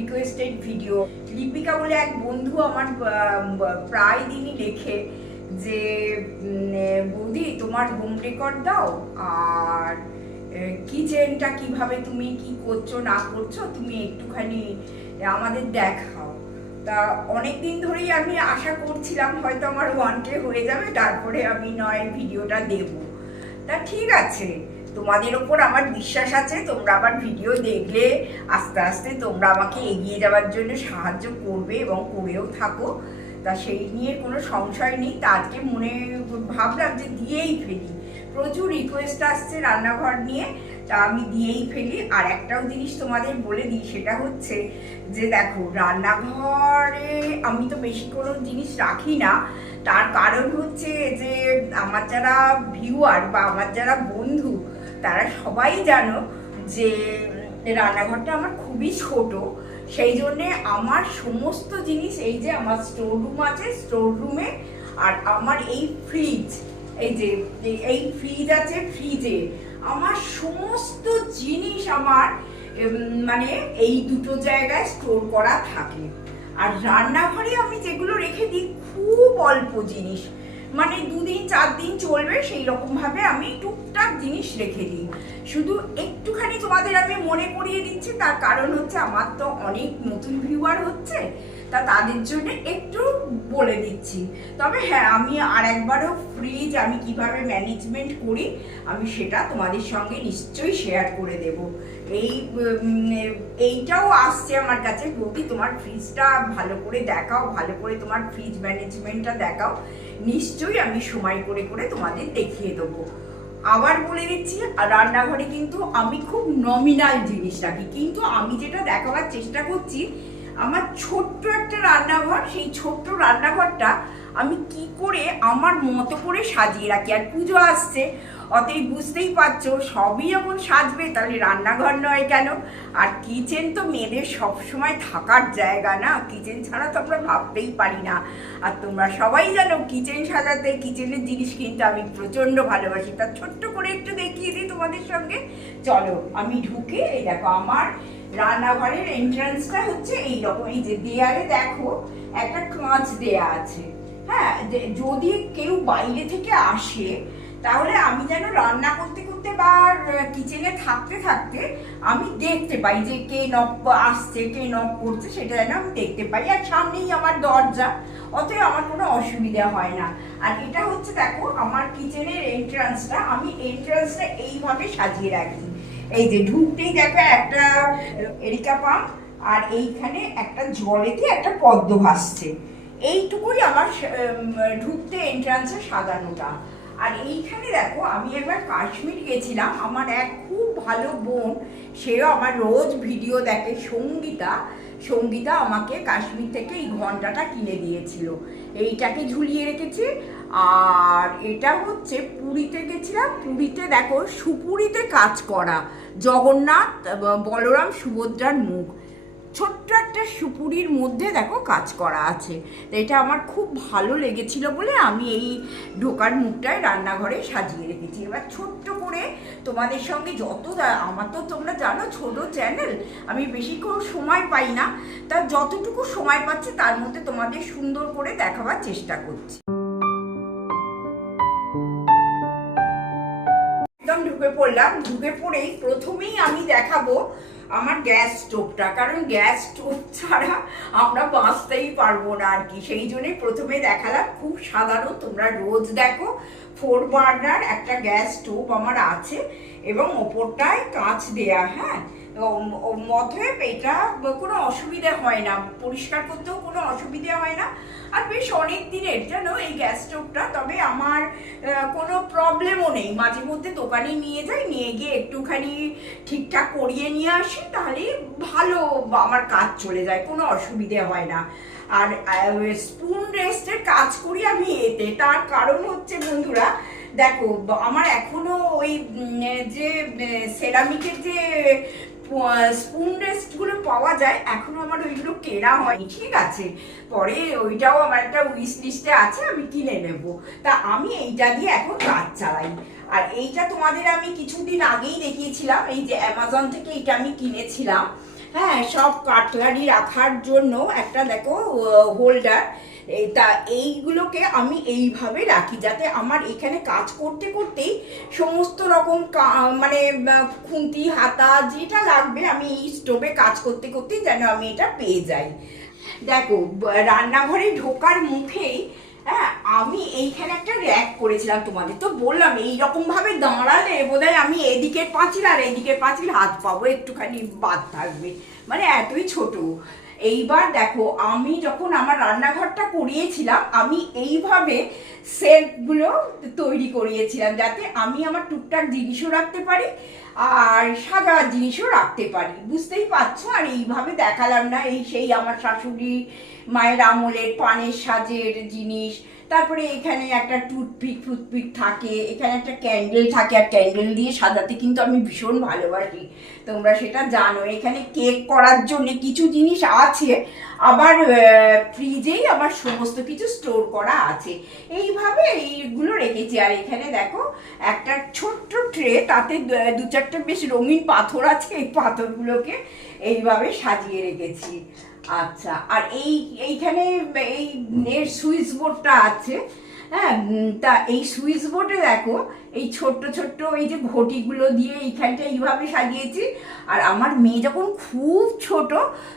Requested video Lipika বলে এক বন্ধু আমার প্রায় দিনই লেখে যে বৌদি তোমার হোম রেকর্ড দাও আর কিচেনটা কীভাবে তুমি কি করছ না করছ তুমি একটুখানি আমাদের দেখাও। তা অনেক দিন ধরেই আমি আশা করছিলাম হয়তো আমার ওয়ান হয়ে যাবে, তারপরে আমি নয় ভিডিওটা দেব। তা ঠিক আছে। তোমাদের ওপর আমার বিশ্বাস আছে, তোমরা আমার ভিডিও দেখলে, আস্তে আস্তে তোমরা আমাকে এগিয়ে যাওয়ার জন্য সাহায্য করবে এবং করেও থাকো। তা সেই নিয়ে কোনো সংশয় নেই। তা আজকে মনে ভাবলাম যে দিয়েই ফেলি। প্রচুর রিকোয়েস্ট আসছে রান্নাঘর নিয়ে। তা আমি দিয়েই ফেলি। আর একটাও জিনিস তোমাদের বলে দিই, সেটা হচ্ছে যে দেখো, রান্নাঘরে আমি তো বেশি কোনো জিনিস রাখি না। তার কারণ হচ্ছে যে আমার যারা ভিউয়ার বা আমার যারা বন্ধু তারা সবাই জানো যে রান্নাঘরটা আমার খুবই ছোট। সেই জন্যে আমার সমস্ত জিনিস এই যে আমার স্টোর রুম আছে স্টোর রুমে আর আমার এই ফ্রিজ এই যে, এই- ফ্রিজ আছে ফ্রিজে আমার সমস্ত জিনিস আমার মানে এই দুটো জায়গায় স্টোর করা থাকে। আর রান্নাঘরে আমি যেগুলো রেখে দিই, খুব অল্প জিনিস। মানে দুদিন চার দিন চলবে সেই রকম ভাবে আমি টুকটাক জিনিস রেখে দিই। শুধু একটুখানি তোমাদের আমি মনে করিয়ে দিচ্ছি, তার কারণ হচ্ছে আমার তো অনেক নতুন ভিউয়ার হচ্ছে। তা তাদের জন্য একটু বলে দিচ্ছি। তবে হ্যাঁ আমি আর একবারও ফ্রিজ আমি কীভাবে ম্যানেজমেন্ট করি, আমি সেটা তোমাদের সঙ্গে নিশ্চয়ই শেয়ার করে দেব। এই এইটাও আসছে আমার কাছে। বৌদি তোমার ফ্রিজটা ভালো করে দেখাও, ভালো করে তোমার ফ্রিজ ম্যানেজমেন্টটা দেখাও। নিশ্চয়ই আমি সময় করে করে তোমাদের দেখিয়ে দেবো। আবার বলে দিচ্ছি, রান্নাঘরে কিন্তু আমি খুব নমিনাল জিনিস রাখি কিন্তু আমি যেটা দেখাবার চেষ্টা করছি আমার ছোট্ট একটা রান্নাঘর, সেই ছোট্ট রান্নাঘরটা আমি কি করে আমার মতো করে সাজিয়ে রাখি? আর পুজো আসছে, অতএব বুঝতেই পারছ, সবই যখন সাজবে তাহলে রান্নাঘর নয় কেন? আর কিচেন তো মেয়েদের সবসময় থাকার জায়গা না কিচেন ছাড়া তো আমরা ভাবতেই পারি না। আর তোমরা সবাই জানো কিচেন সাজাতে কিচেনের জিনিস কিন্তু আমি প্রচণ্ড ভালোবাসি। তা ছোট্ট করে একটু দেখিয়ে দিই তোমাদের সঙ্গে। চলো, আমি ঢুকে, এই দেখো, আমার রান্নাঘরের এন্ট্রান্সটা হচ্ছে এই রকম এই যে দেয়ালে দেখো, একটা কাঁচ দেয়া আছে। হ্যাঁ যদি কেউ বাইরে থেকে আসে, তাহলে আমি যেন রান্না করতে করতে বা কিচেনে থাকতে থাকতে আমি দেখতে পাই যে কে নক আসছে, কে নক করছে, সেটা যেন আমি দেখতে পাই। আর সামনেই আমার দরজা, অতএব আমার কোনো অসুবিধা হয় না। আর এটা হচ্ছে, দেখো, আমার কিচেনের এন্ট্রান্সটা আমি এন্ট্রান্সটা এইভাবে সাজিয়ে রাখি। এই যে ঢুকতেই দেখো একটা এরিকা পাম্প, আর এইখানে একটা জলেতে একটা পদ্ম ভাসছে। এইটুকুই আমার ঢুকতে এন্ট্রান্সে সাজানোটা। আর এইখানে দেখো, আমি একবার কাশ্মীর গেছিলাম, আমার এক খুব ভালো বোন, সেও আমার রোজ ভিডিও দেখে, সঙ্গীতা। সঙ্গীতা আমাকে কাশ্মীর থেকে এই ঘন্টাটা কিনে দিয়েছিল। এইটাকে ঝুলিয়ে রেখেছি আর এটা হচ্ছে পুরীতে গেছিলাম, পুরীতে দেখো সুপুরিতে কাজ করা, জগন্নাথ, বলরাম, সুভদ্রার মুখ। ছোট্ট একটা সুপুরির মধ্যে দেখো কাজ করা আছে। এটা আমার খুব ভালো লেগেছিল বলে আমি এই ঢোকার মুখটায় রান্নাঘরে সাজিয়ে রেখেছি। এবার ছোট্ট করে তোমাদের সঙ্গে যত আমার তো তোমরা জানো ছোট চ্যানেল, আমি বেশিক্ষণ সময় পাই না। তা যতটুকু সময় পাচ্ছি তার মধ্যে তোমাদের সুন্দর করে দেখাবার চেষ্টা করছি। পড়লাম ঢুকে পড়েই প্রথমেই আমি দেখাবো আমার গ্যাস স্টোভটা। কারণ গ্যাস স্টোভ ছাড়া আমরা বাঁচতেই পারব না আর কি। সেই জন্যই প্রথমে দেখালাম, খুব সাধারণ, তোমরা রোজ দেখো ফোর বার্নার একটা গ্যাস স্টোভ আমার আছে। এবং ওপরটায় কাঁচ দেয়া হ্যাঁ? মতভেব এটা কোনো অসুবিধা হয় না, পরিষ্কার করতেও কোনো অসুবিধা হয় না। আর বেশ অনেক দিনের জানো এই গ্যাস স্টোভটা, তবে আমার কোনো প্রবলেমও নেই। মাঝে মধ্যে দোকানে নিয়ে যাই, নিয়ে গিয়ে একটুখানি ঠিকঠাক করিয়ে নিয়ে আসি, তাহলে ভালো আমার কাজ চলে যায়, কোনো অসুবিধে হয় না। আর স্পুন রেস্টের কাজ করি আমি এতে। তার কারণ হচ্ছে, বন্ধুরা দেখো আমার এখনও ওই যে সেরামিকের যে স্পুন রেস্টগুলো পাওয়া যায়, এখনও আমার ওইগুলো কেনা হয়নি, ঠিক আছে? পরে ওইটাও আমার একটা উইশ লিস্টে আছে, আমি কিনে নেব। তা আমি এইটা দিয়ে এখন কাজ চালাই। আর এইটা তোমাদের আমি কিছুদিন আগেই দেখিয়েছিলাম, এই যে অ্যামাজন থেকে এটা আমি কিনেছিলাম। হ্যাঁ সব কাটলারি রাখার জন্য একটা, দেখো হোল্ডার তা এইগুলোকে আমি এইভাবে রাখি যাতে আমার এখানে কাজ করতে করতেই সমস্ত রকম মানে খুন্তি, হাতা যেটা লাগবে আমি এই স্টোভে কাজ করতে করতেই যেন আমি এটা পেয়ে যাই। দেখো রান্নাঘরে ঢোকার মুখেই হ্যাঁ আমি এইখানে একটা র্যাক করেছিলাম তোমাদের। তো বললাম এইরকম ভাবে দাঁড়ালে বোধহয় আমি এদিকের পাঁচিল আর এদিকের পাঁচিল হাত পাবো, একটুখানি বাদ থাকবে। মানে এতই ছোট। এইবার দেখো, আমি যখন আমার রান্নাঘরটা করিয়েছিলাম, আমি এইভাবে সেলফগুলো তৈরি করিয়েছিলাম যাতে আমি আমার টুকটাক জিনিসও রাখতে পারি আর সাদা জিনিসও রাখতে পারি। বুঝতেই পারছ? আর এইভাবে দেখালাম না, এই সেই আমার শাশুড়ি মায়ের আমলের পানের সাজের জিনিস তারপরে এখানে একটা টুথপিক টুথপিক থাকে, এখানে একটা ক্যান্ডেল থাকে, আর ক্যান্ডেল দিয়ে সাজাতে কিন্তু আমি ভীষণ ভালোবাসি। তোমরা সেটা জানো, এখানে কেক করার জন্য কিছু জিনিস আছে, আবার ফ্রিজেই আমার সমস্ত কিছু স্টোর করা আছে। এইভাবে এইগুলো রেখেছি, আর এখানে দেখো, একটা ছোট্ট ট্রে, তাতে দু চারটে বেশ রঙিন পাথর আছে, এই পাথরগুলোকে এইভাবে সাজিয়ে রেখেছি। আচ্ছা আর এই, এইখানে এই এর সুইচ বোর্ডটা আছে হ্যাঁ তা এই সুইচ বোর্ডে দেখো, এই ছোট্ট ছোট্ট এই যে ঘটিগুলো দিয়ে এইখানটা এইভাবে সাজিয়েছি, আর আমার মেয়ে যখন খুব ছোট,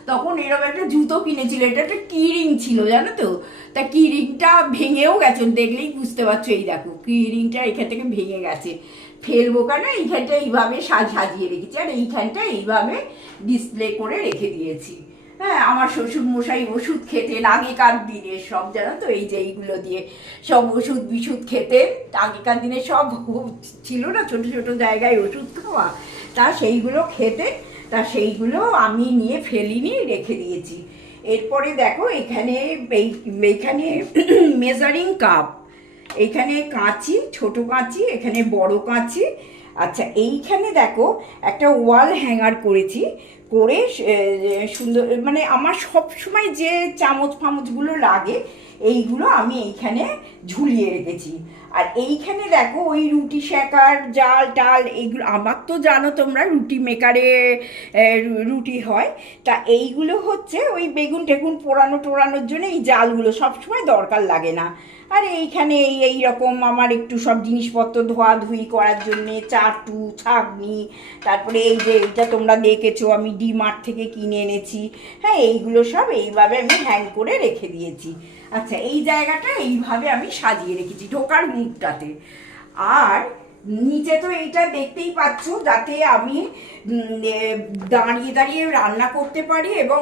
তখন এরকম একটা জুতো কিনেছিল, এটা একটা কিরিং ছিল, জানো তো? তা কিরিংটা ভেঙেও গেছে, দেখলেই বুঝতে পারছ, এই দেখো কিরিংটা এখান থেকে ভেঙে গেছে। ফেলব কেন? এইখানটা এইভাবে সাজ সাজিয়ে রেখেছি, আর এইখানটা এইভাবে ডিসপ্লে করে রেখে দিয়েছি। হ্যাঁ আমার শ্বশুর মশাই ওষুধ খেতেন আগেকার দিনে সব, জানো তো? এই যে এইগুলো দিয়ে সব ওষুধ বিষুধ খেতেন। আগেকার দিনে সব ছিল না, ছোট ছোট জায়গায় ওষুধ খাওয়া। তা সেইগুলো খেতেন, তা সেইগুলো আমি নিয়ে ফেলিনি রেখে দিয়েছি। এরপরে দেখো, এখানে এই, এইখানে মেজারিং কাপ এখানে কাঁচি, ছোট কাঁচি, এখানে বড় কাঁচি আচ্ছা এইখানে দেখো একটা ওয়াল হ্যাঙ্গার করেছি, করে সুন্দর মানে আমার সব সময় যে চামচ ফামচগুলো লাগে, এইগুলো আমি এইখানে ঝুলিয়ে রেখেছি। আর এইখানে দেখো ওই রুটি শেখার জাল টাল এইগুলো, আমার তো জানো তোমরা রুটি মেকারে রুটি হয়। তা এইগুলো হচ্ছে ওই বেগুন টেগুন পোড়ানো টোড়ানোর জন্য এই জালগুলো সবসময় দরকার লাগে না। আর এইখানে এই এই রকম আমার একটু সব জিনিসপত্র ধোয়াধুয়ি করার জন্যে চাটু ছাগনি তারপরে এই যে এইটা তোমরা দেখেছ, আমি ডি মার্ট থেকে কিনে এনেছি। হ্যাঁ এইগুলো সব এইভাবে আমি হ্যাং করে রেখে দিয়েছি। আচ্ছা এই জায়গাটা এইভাবে আমি সাজিয়ে রেখেছি। ঢোকার মুখটাতে। আর নিচে তো এইটা দেখতেই পাচ্ছ, যাতে আমি দাঁড়িয়ে দাঁড়িয়ে রান্না করতে পারি এবং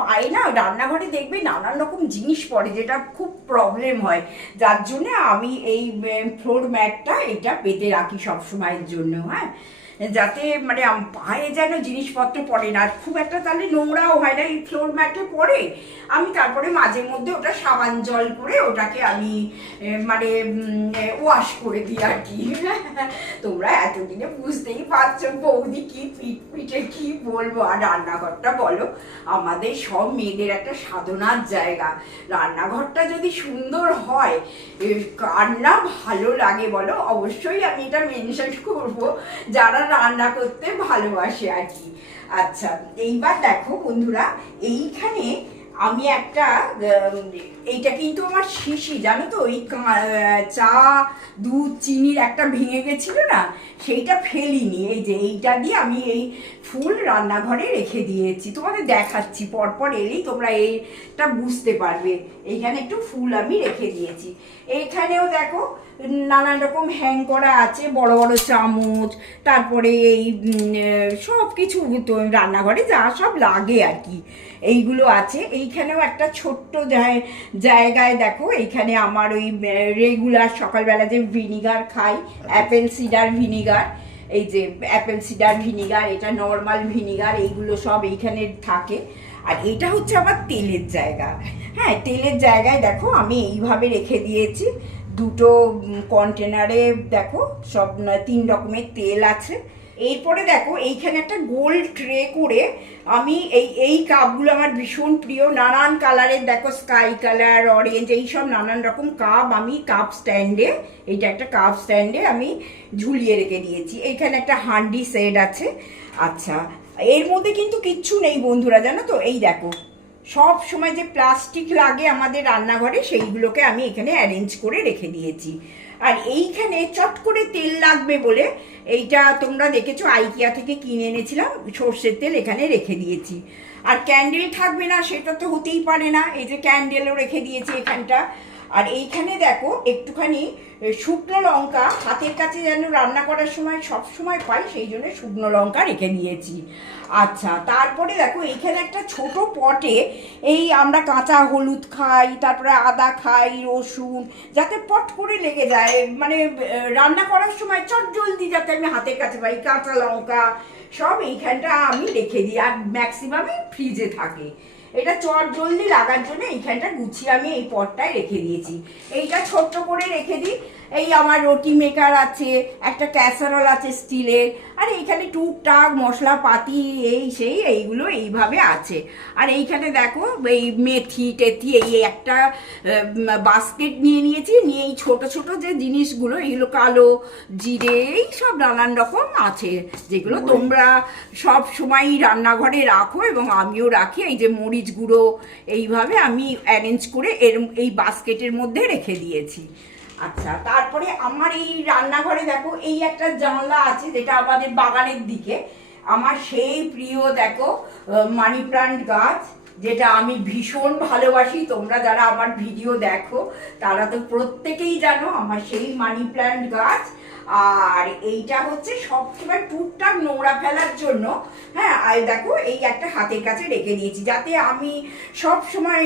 পাই না রান্নাঘরে দেখবে নানান রকম জিনিস পড়ে, যেটা খুব প্রবলেম হয়। যার জন্য আমি এই ফ্লোর ম্যাটটা এটা পেতে রাখি সব সময়ের জন্য হ্যাঁ? যাতে মানে পায়ে যেন জিনিসপত্র পড়ে না। আর খুব একটা তাহলে নোংরাও হয় না এই ফ্লোর ম্যাটে পড়ে। আমি তারপরে মাঝে মধ্যে ওটা সাবান জল করে ওটাকে আমি মানে ওয়াশ করে দিই আর কি। তোমরা এতদিনে বুঝতেই পারছ বৌদি কি পিঠ পিঠে কি বলব। আর রান্নাঘরটা বলো আমাদের সব মেয়েদের একটা সাধনার জায়গা। রান্নাঘরটা যদি সুন্দর হয় এ, কার না ভালো লাগে বলো অবশ্যই আমি এটা মেনশন করব। যারা রান্না করতে ভালোবাসে আর কি। আচ্ছা এইবার দেখো বন্ধুরা এইখানে আমি একটা এইটা কিন্তু আমার শিশি, জানো তো? ওই চা, দুধ, চিনির একটা ভেঙে গেছিল না? সেইটা ফেলিনি। এই যে এইটা দিয়ে আমি এই ফুল রান্নাঘরে রেখে দিয়েছি। তোমাদের দেখাচ্ছি, পরপর এলেই তোমরা এইটা বুঝতে পারবে। এইখানে একটু ফুল আমি রেখে দিয়েছি। এইখানেও দেখো, নানান রকম হ্যাং করা আছে, বড় বড় চামচ, তারপরে এই সব কিছু রান্নাঘরে যা সব লাগে আর কি। এইগুলো আছে। এইখানেও একটা ছোট্ট জায়- জায়গায় দেখো, এইখানে আমার ওই রেগুলার সকালবেলা যে ভিনিগার খাই অ্যাপেল সিডার ভিনিগার এই যে অ্যাপেল সিডার ভিনিগার এটা নর্মাল ভিনিগার এইগুলো সব এইখানে থাকে। আর এটা হচ্ছে আমার তেলের জায়গা। হ্যাঁ তেলের জায়গায় দেখো, আমি এইভাবে রেখে দিয়েছি। দুটো কন্টেনারে দেখো, সব তিন রকমের তেল আছে। এরপরে দেখো, এইখানে একটা গোল ট্রে করে আমি এই এই কাপগুলো আমার ভীষণ প্রিয়। নানান কালারের, দেখো স্কাই কালার অরেঞ্জ এই সব নানান রকম কাপ আমি কাপ স্ট্যান্ডে এইটা একটা কাপ স্ট্যান্ডে আমি ঝুলিয়ে রেখে দিয়েছি। এইখানে একটা হান্ডি সেট আছে। আচ্ছা এর মধ্যে কিন্তু কিচ্ছু নেই বন্ধুরা, জানো তো? এই দেখো, সব সময় যে প্লাস্টিক লাগে আমাদের রান্নাঘরে, সেইগুলোকে আমি এখানে অ্যারেঞ্জ করে রেখে দিয়েছি। আর এইখানে চট করে তেল লাগবে বলে এইটা তোমরা দেখেছ আইকিয়া থেকে কিনে এনেছিলাম, সর্ষের তেল এখানে রেখে দিয়েছি। আর ক্যান্ডেল থাকবে না, সেটা তো হতেই পারে না, এই যে ক্যান্ডেলও রেখে দিয়েছি এখানটা। আর এইখানে দেখো, একটুখানি শুকনো লঙ্কা হাতের কাছে যেন রান্না করার সময় সব সময় পাই, সেই জন্য শুকনো লঙ্কা রেখে দিয়েছি। আচ্ছা তারপরে দেখো, এইখানে একটা ছোট পটে এই আমরা কাঁচা হলুদ খাই, তারপরে আদা খাই, রসুন, যাতে পট করে লেগে যায়। মানে রান্না করার সময় চট জলদি যাতে আমি হাতের কাছে পাই, কাঁচা লঙ্কা, সব এইখানটা আমি রেখে দিই। আর ম্যাক্সিমামই ফ্রিজে থাকে। এটা চট জলদি লাগার জন্য এইখানটা গুছিয়ে আমি এই পটটায় রেখে দিয়েছি। এইটা ছোট্ট করে রেখে দিই। এই আমার রুটি মেকার আছে একটা ক্যাসারল আছে স্টিলের আর এইখানে টুকটাক মশলাপাতি এই সেই এইগুলো এইভাবে আছে। আর এইখানে দেখো এই মেথি টেথি এই একটা বাস্কেট নিয়ে নিয়েছি নিয়ে এই ছোটো ছোটো যে জিনিসগুলো এইগুলো কালো জিরে এই সব নানান রকম আছে যেগুলো তোমরা সব সময় রান্নাঘরে রাখো এবং আমিও রাখি এই যে মরিচ গুঁড়ো এইভাবে আমি অ্যারেঞ্জ করে এর এই বাস্কেটের মধ্যে রেখে দিয়েছি। আচ্ছা তারপরে আমার এই রান্নাঘরে দেখো, এই একটা জানলা আছে যেটা আমাদের বাগানের দিকে। আমার সেই প্রিয় দেখো মানি প্লান্ট গাছ, যেটা আমি ভীষণ ভালোবাসি। তোমরা যারা আমার ভিডিও দেখো, তারা তো প্রত্যেকেই জানো আমার সেই মানি প্লান্ট গাছ। আর এইটা হচ্ছে সবসময় টুকটাক নোংরা ফেলার জন্য হ্যাঁ আর দেখো এই একটা হাতের কাছে রেখে দিয়েছি, যাতে আমি সব সময়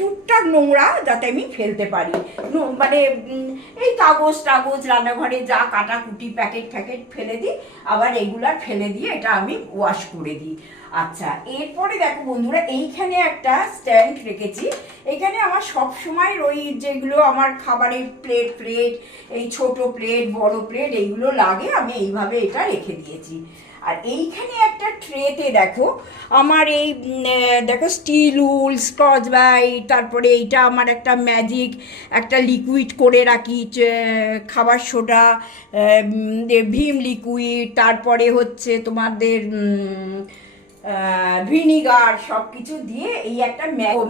টুকটাক নোংরা যাতে আমি ফেলতে পারি। মানে এই কাগজ টাগজ, রান্নাঘরে যা কাটাকুটি, প্যাকেট ফ্যাকেট ফেলে দিই, আবার রেগুলার ফেলে দিয়ে এটা আমি ওয়াশ করে দিই। আচ্ছা এরপরে দেখো বন্ধুরা, এইখানে একটা স্ট্যান্ড রেখেছি। এখানে আমার সব সময় ওই যেগুলো আমার খাবারের প্লেট প্লেট এই ছোট প্লেট বড় প্লেট এইগুলো লাগে, আমি এইভাবে এটা রেখে দিয়েছি। আর এইখানে একটা ট্রেতে দেখো, আমার এই দেখো স্টিল উল স্কচ বাইট তারপরে এইটা আমার একটা ম্যাজিক একটা লিকুইড করে রাখি খাবার সোডা ভিম লিকুইড তারপরে হচ্ছে তোমাদের ভিনিগার সব কিছু দিয়ে এই একটা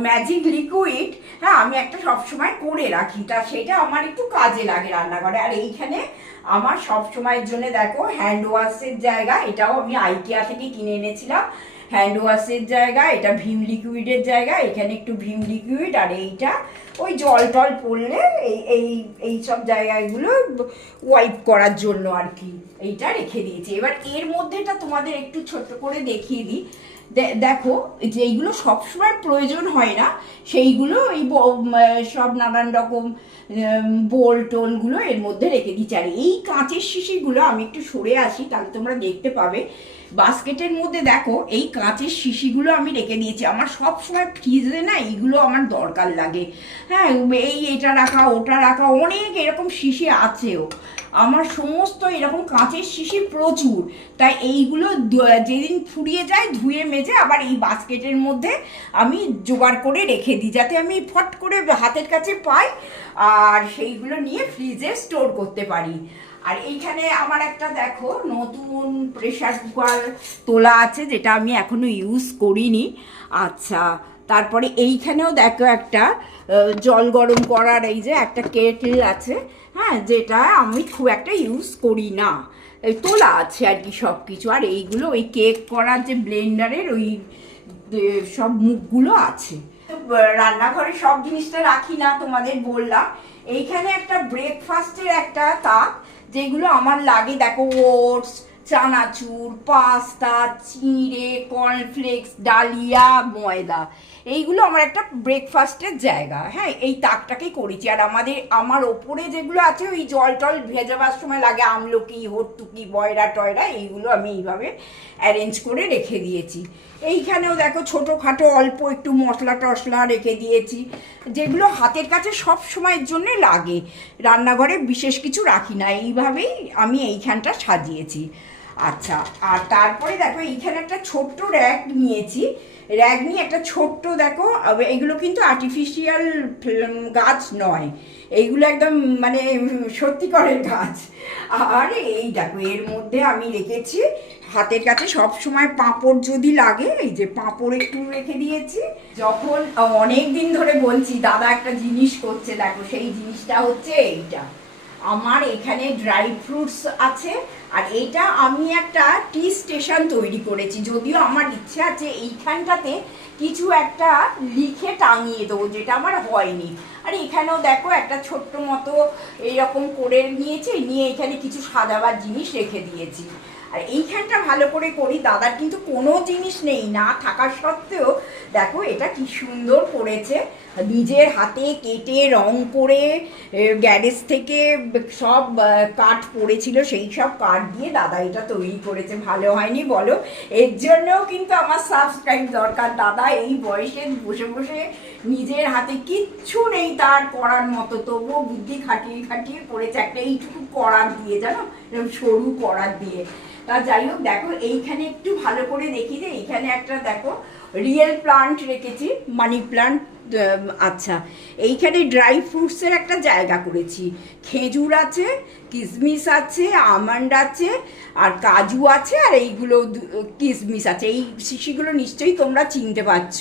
ম্যাজিক লিকুইড হ্যাঁ আমি একটা সবসময় করে রাখি। তা সেটা আমার একটু কাজে লাগে রান্নাঘরে। আর এইখানে আমার সব সময়ের জন্য দেখো হ্যান্ড ওয়াশের জায়গা, এটাও আমি আইকিয়া থেকে কিনে এনেছিলাম। হ্যান্ড ওয়াশের জায়গা, এটা ভীম লিকুইডের জায়গা, এখানে একটু ভীম লিকুইড আর এইটা, ওই জল টল পড়লে এই এই এই সব জায়গাগুলো ওয়াইপ করার জন্য আর কি, এইটা রেখে দিয়েছি। এবার এর মধ্যেটা তোমাদের একটু ছোট্ট করে দেখিয়ে দিই। দেখো যেইগুলো সবসময় প্রয়োজন হয় না, সেইগুলো এই সব নানান রকম বোল টোলগুলো এর মধ্যে রেখে দিচ্ছি আর এই কাঁচের শিশিগুলো আমি একটু সরে আসি, তাহলে তোমরা দেখতে পাবে। বাস্কেটের মধ্যে দেখো, এই কাঁচের শিশিগুলো আমি রেখে দিয়েছি। আমার সব সময় ফ্রিজে না এইগুলো আমার দরকার লাগে। হ্যাঁ এই এটা রাখা, ওটা রাখা, অনেক এরকম শিশি আছেও। আমার সমস্ত এরকম কাঁচের শিশি প্রচুর। তাই এইগুলো যেদিন ফুরিয়ে যায়, ধুয়ে মেজে আবার এই বাস্কেটের মধ্যে আমি জোগাড় করে রেখে দিই, যাতে আমি ফট করে হাতের কাছে পাই। আর সেইগুলো নিয়ে ফ্রিজে স্টোর করতে পারি। আর এইখানে আমার একটা দেখো, নতুন প্রেশার কুকার তোলা আছে, যেটা আমি এখনও ইউজ করিনি। আচ্ছা তারপরে এইখানেও দেখো একটা জল গরম করার এই যে একটা কেটল আছে হ্যাঁ যেটা আমি খুব একটা ইউজ করি না। তোলা আছে আর কি সব কিছু আর এইগুলো ওই কেক করার যে ব্লেন্ডারের ওই সব মুখগুলো আছে। রান্নাঘরে সব জিনিসটা রাখি না, তোমাদের বললাম। এইখানে একটা ব্রেকফাস্টের একটা তাক, যেগুলো আমার লাগে। দেখো ওটস চানাচুর পাস্তা চিঁড়ে কর্নফ্লেক্স ডালিয়া, ময়দা। এইগুলো আমার একটা ব্রেকফাস্টের জায়গা। হ্যাঁ এই তাকটাকেই করেছি। আর আমাদের, আমার ওপরে যেগুলো আছে, ওই জল টল ভেজাবার সময় লাগে আমলকি, হর্তুকি, বয়রা টয়রা, এইগুলো আমি এইভাবে অ্যারেঞ্জ করে রেখে দিয়েছি। এইখানেও দেখো ছোটোখাটো অল্প একটু মশলা টশলা রেখে দিয়েছি, যেগুলো হাতের কাছে সব সময়ের জন্য লাগে। রান্নাঘরে বিশেষ কিছু রাখি না, এইভাবেই আমি এইখানটা সাজিয়েছি। আচ্ছা আর তারপরে দেখো এইখানে একটা ছোট্ট র্যাক নিয়েছি। র্যাক নিয়ে একটা ছোট্ট, দেখো এগুলো কিন্তু আর্টিফিশিয়াল গাছ নয়। এইগুলো একদম মানে সত্যিকারের গাছ। আর এই দেখো, এর মধ্যে আমি রেখেছি, হাতের কাছে সব সময় পাঁপড় যদি লাগে, এই যে পাঁপড় একটু রেখে দিয়েছি। যখন অনেক দিন ধরে বলছি, দাদা একটা জিনিস করছে, দেখো, সেই জিনিসটা হচ্ছে এইটা। আমার এখানে ড্রাই ফ্রুটস আছে আর এইটা আমি একটা টি স্টেশন তৈরি করেছি। যদিও আমার ইচ্ছে আছে এইখানটাতে কিছু একটা লিখে টাঙিয়ে দেবো, যেটা আমার হয়নি। আর এখানেও দেখো একটা ছোট্ট মতো এরকম করে নিয়েছি, নিয়ে এখানে কিছু সাজাবার জিনিস রেখে দিয়েছি। আর এইখানটা ভালো করে করি। দাদার কিন্তু কোনো জিনিস নেই, না থাকার সত্ত্বেও। দেখো, এটা কি সুন্দর করেছে। নিজের হাতে কেটে, রং করে গ্যারেজ থেকে সব কাঠ পড়েছিল, সেই সব কাঠ দিয়ে দাদা এটা তৈরি করেছে। ভালো হয়নি বলো? এর জন্যও কিন্তু আমার সাবস্ক্রাইব দরকার। দাদা এই বয়সে বসে বসে নিজের হাতে কিচ্ছু নেই তার করার মতো। তবুও বুদ্ধি খাটিয়ে খাটিয়ে করেছে। একটা এইটুকু করার দিয়ে, জানো? সরু করার দিয়ে। তা যাই হোক, দেখো, এইখানে একটু ভালো করে দেখি যে, এইখানে একটা, দেখো রিয়েল প্লান্ট রেখেছি মানি প্লান্ট আচ্ছা এইখানে ড্রাই ফ্রুটসের একটা জায়গা করেছি। খেজুর আছে কিশমিশ আছে আমন্ড আছে, আর কাজু আছে, আর এইগুলো কিশমিশ আছে। এই শিশিগুলো নিশ্চয়ই তোমরা চিনতে পারছ।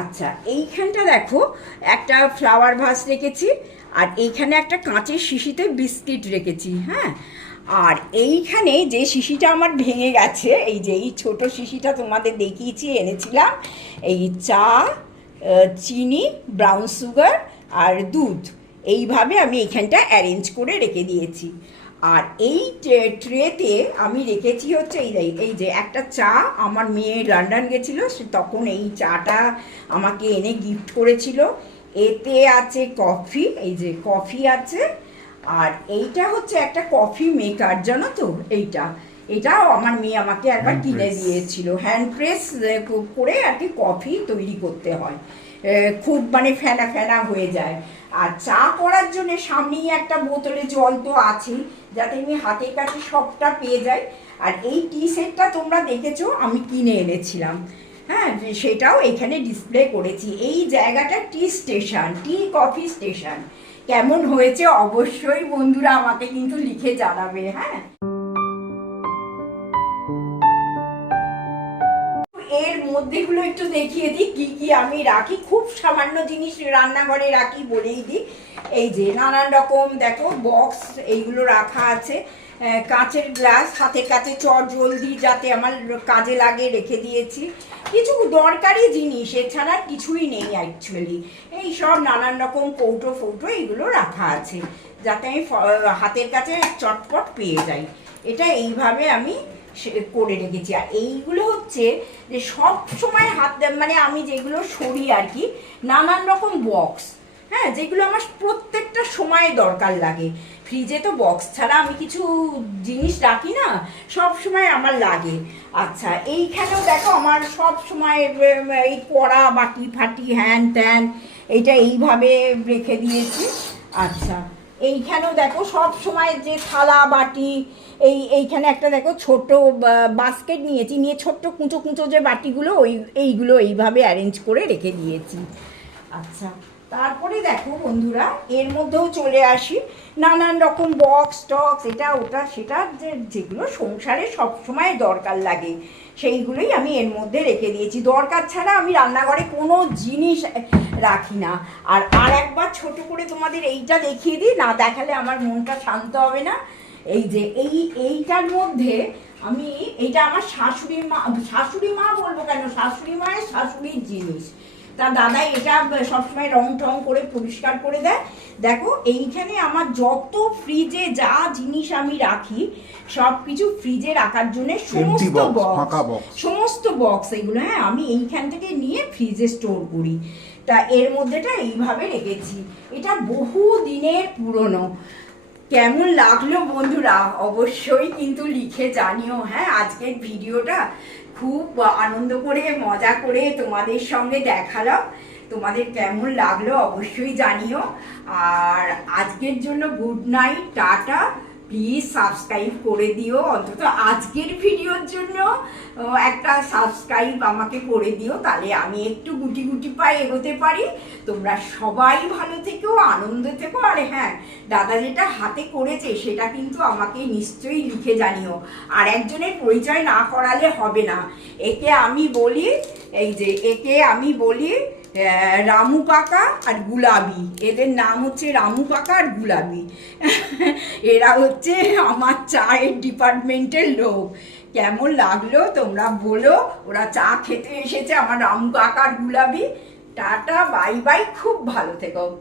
আচ্ছা এইখানটা দেখো, একটা ফ্লাওয়ার ভাস রেখেছি, আর এইখানে একটা কাঁচের শিশিতে বিস্কিট রেখেছি হ্যাঁ? আর এইখানে যে শিশিটা আমার ভেঙে গেছে, এই যে এই ছোটো শিশিটা তোমাদের দেখিয়েছি, এনেছিলাম, এই চা চিনি ব্রাউন সুগার আর দুধ, এইভাবে আমি এখানটা অ্যারেঞ্জ করে রেখে দিয়েছি। আর এই ট্রেতে আমি রেখেছি হচ্ছে এই এই যে একটা চা আমার মেয়ে লন্ডন গেছিল, সে তখন এই চাটা আমাকে এনে গিফট করেছিল। এতে আছে কফি এই যে কফি আছে আর এইটা হচ্ছে একটা কফি মেকার জানো তো? এইটা। এটাও আমার মেয়ে আমাকে একবার কিনে দিয়েছিল। হ্যান্ড প্রেস করে আর কি কফি তৈরি করতে হয়। খুব মানে ফেনা ফেনা হয়ে যায়। আর চা করার জন্য সামনেই একটা বোতলে জল তো আছেই যাতে আমি হাতের কাছে সবটা পেয়ে যাই। আর এই টি সেটটা তোমরা দেখেছ আমি কিনে এনেছিলাম। হ্যাঁ সেটাও এখানে ডিসপ্লে করেছি। এই জায়গাটা tea station tea coffee station কেমন হয়েছে অবশ্যই বন্ধুরা আমাকে কিন্তু লিখে জানাবে হ্যাঁ? এর মধ্যেগুলো একটু দেখিয়ে দিই, কি কি আমি রাখি। খুব সামান্য জিনিস রান্নাঘরে রাখি বলেই দিই। এই যে নানান রকম, দেখো বক্স এইগুলো রাখা আছে। কাঁচের গ্লাস হাতের কাছে চট জলদি যাতে আমার কাজে লাগে, রেখে দিয়েছি। কিছু দরকারি জিনিস, এছাড়া কিছুই নেই অ্যাকচুয়ালি এই সব নানান রকম কৌটো ফৌটো এইগুলো রাখা আছে, যাতে আমি হাতের কাছে চটপট পেয়ে যাই। এটা এইভাবে আমি করে রেখেছি। আর এইগুলো হচ্ছে যে সব সময় হাত মানে আমি যেগুলো সরি আর কি, নানান রকম বক্স হ্যাঁ যেগুলো আমার প্রত্যেকটা সময় দরকার লাগে। ফ্রিজে তো বক্স ছাড়া আমি কিছু জিনিস রাখি না, সব সময় আমার লাগে। আচ্ছা এইখানেও দেখো আমার সব সময় এই কড়া বাটি ফাটি, হ্যান ত্যান এইটা এইভাবে রেখে দিয়েছি। আচ্ছা এইখানেও দেখো সব সময় যে থালা, বাটি, এই, এইখানে একটা দেখো ছোট বাস্কেট নিয়েছি, নিয়ে ছোট্ট কুঁচো কুঁচো যে বাটিগুলো, ওই, এইগুলো এইভাবে অ্যারেঞ্জ করে রেখে দিয়েছি। আচ্ছা তারপরে দেখো বন্ধুরা, এর মধ্যেও চলে আসি। নানান রকম বক্স টক্স এটা, ওটা, সেটা, যে, যেগুলো সংসারে সবসময় দরকার লাগে, সেইগুলোই আমি এর মধ্যে রেখে দিয়েছি। দরকার ছাড়া আমি রান্নাঘরে কোনো জিনিস রাখি না। আর আর একবার ছোট করে তোমাদের এইটা দেখিয়ে দিই, না দেখালে আমার মনটা শান্ত হবে না। এই যে, এই, এইটার মধ্যে আমি, এইটা আমার শাশুড়ি মা শাশুড়ি মা বলব কেন? শাশুড়ি মায়ের শাশুড়ির জিনিস। তা দাদা এটা সবসময় রং টং করে পরিষ্কার করে দেয়। দেখো এইখানে আমার যত ফ্রিজে যা জিনিস আমি রাখি সব কিছু ফ্রিজে রাখার জন্য সমস্ত বক্স সমস্ত বক্স এগুলো হ্যাঁ আমি এইখান থেকে নিয়ে ফ্রিজে স্টোর করি। তা এর মধ্যেটা এইভাবে রেখেছি। এটা বহু দিনের পুরনো। কেমন লাগল বন্ধুরা? অবশ্যই কিন্তু লিখে জানিও হ্যাঁ আজকের ভিডিওটা খুব আনন্দ করে, মজা করে তোমাদের সঙ্গে দেখালাম তোমাদের কেমন লাগল অবশ্যই জানিও। আর আজকের জন্য good night tata. Please subscribe করে দিও। অন্তত আজকের ভিডিওর জন্য একটা সাবস্ক্রাইব আমাকে করে দিও, তাহলে আমি একটু গুটি গুটি পায়ে এগোতে পারি। তোমরা সবাই ভালো থেকো, আনন্দ থেকো, আর হ্যাঁ দাদা যেটা হাতে করেছে সেটা কিন্তু আমাকে নিশ্চয়ই লিখে জানিও। আর একজনের পরিচয় না করালে হবে না। একে আমি বলি, এই যে একে আমি বলি রামু কাকা আর গুলাবি। এদের নাম হচ্ছে রামু কাকা আর গুলাবি। এরা হচ্ছে আমার চায়ের ডিপার্টমেন্টের লোক। কেমন লাগল তোমরা বলো। ওরা চা খেতে এসেছে আমার রামু কাকা আর গুলাবি। টাটা, বাই বাই, খুব ভালো থেকো।